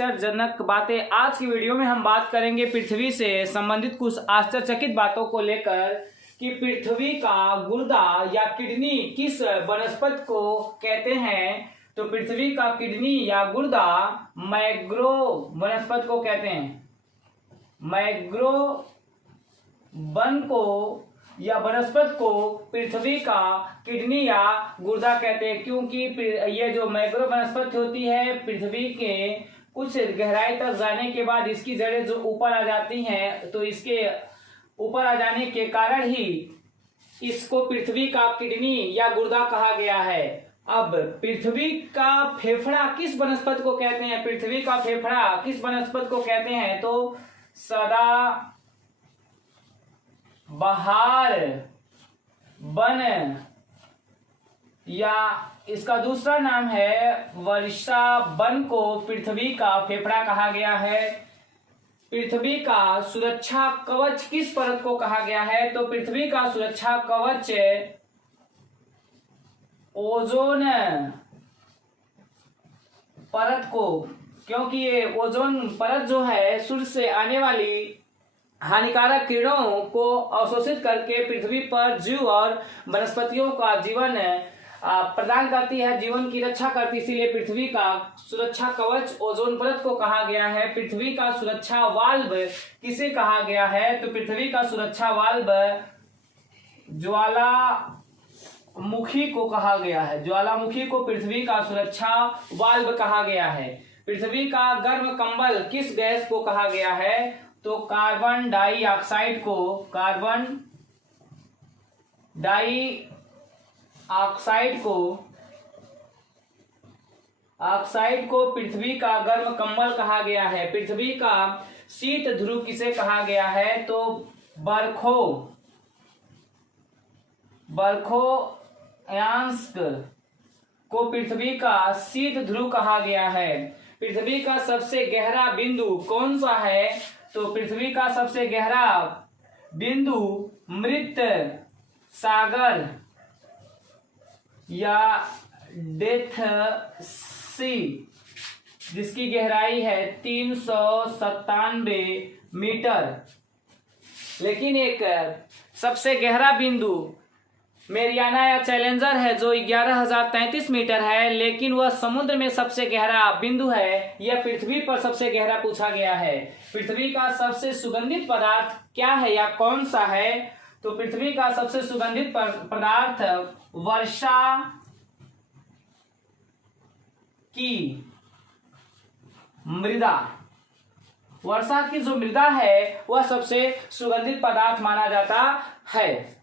आश्चर्यजनक बातें। आज की वीडियो में हम बात करेंगे पृथ्वी से संबंधित कुछ आश्चर्यचकित बातों को लेकर कि पृथ्वी का गुर्दा या किडनी किस वनस्पति को कहते हैं। तो पृथ्वी का किडनी या गुर्दा मैग्रो वनस्पति को कहते हैं। मैग्रो वन को या वनस्पति को पृथ्वी का किडनी या गुर्दा कहते हैं, क्योंकि ये जो मैग्रो वनस्पति होती है पृथ्वी के कुछ गहराई तक जाने के बाद इसकी जड़ें जो ऊपर आ जाती हैं, तो इसके ऊपर आ जाने के कारण ही इसको पृथ्वी का किडनी या गुर्दा कहा गया है। अब पृथ्वी का फेफड़ा किस वनस्पति को कहते हैं? पृथ्वी का फेफड़ा किस वनस्पति को कहते हैं? तो सदा बहार वन या इसका दूसरा नाम है वर्षा वन को पृथ्वी का फेफड़ा कहा गया है। पृथ्वी का सुरक्षा कवच किस परत को कहा गया है? तो पृथ्वी का सुरक्षा कवच ओजोन परत को, क्योंकि ये ओजोन परत जो है सूर्य से आने वाली हानिकारक किरणों को अवशोषित करके पृथ्वी पर जीव और वनस्पतियों का जीवन प्रदान करती है, जीवन की रक्षा करती। इसीलिए पृथ्वी का सुरक्षा कवच ओजोन परत को कहा गया है। पृथ्वी का सुरक्षा वाल्व किसे कहा गया है? तो पृथ्वी का सुरक्षा वाल्व ज्वालामुखी को कहा गया है। ज्वालामुखी को पृथ्वी का सुरक्षा वाल्व कहा गया है। पृथ्वी का गर्म कंबल किस गैस को कहा गया है? तो कार्बन डाइऑक्साइड को, कार्बन डाइऑक्साइड को पृथ्वी का गर्म कंबल कहा गया है। पृथ्वी का शीत ध्रुव किसे कहा गया है? तो बर्खोयांस्क को पृथ्वी का शीत ध्रुव कहा गया है। पृथ्वी का सबसे गहरा बिंदु कौन सा है? तो पृथ्वी का सबसे गहरा बिंदु मृत सागर या डेथ सी, जिसकी गहराई है 397 मीटर। लेकिन एक सबसे गहरा बिंदु मेरियाना या चैलेंजर है जो 11,033 मीटर है, लेकिन वह समुद्र में सबसे गहरा बिंदु है। यह पृथ्वी पर सबसे गहरा पूछा गया है। पृथ्वी का सबसे सुगंधित पदार्थ क्या है या कौन सा है? तो पृथ्वी का सबसे सुगंधित पदार्थ वर्षा की मृदा, वर्षा की जो मृदा है वह सबसे सुगंधित पदार्थ माना जाता है।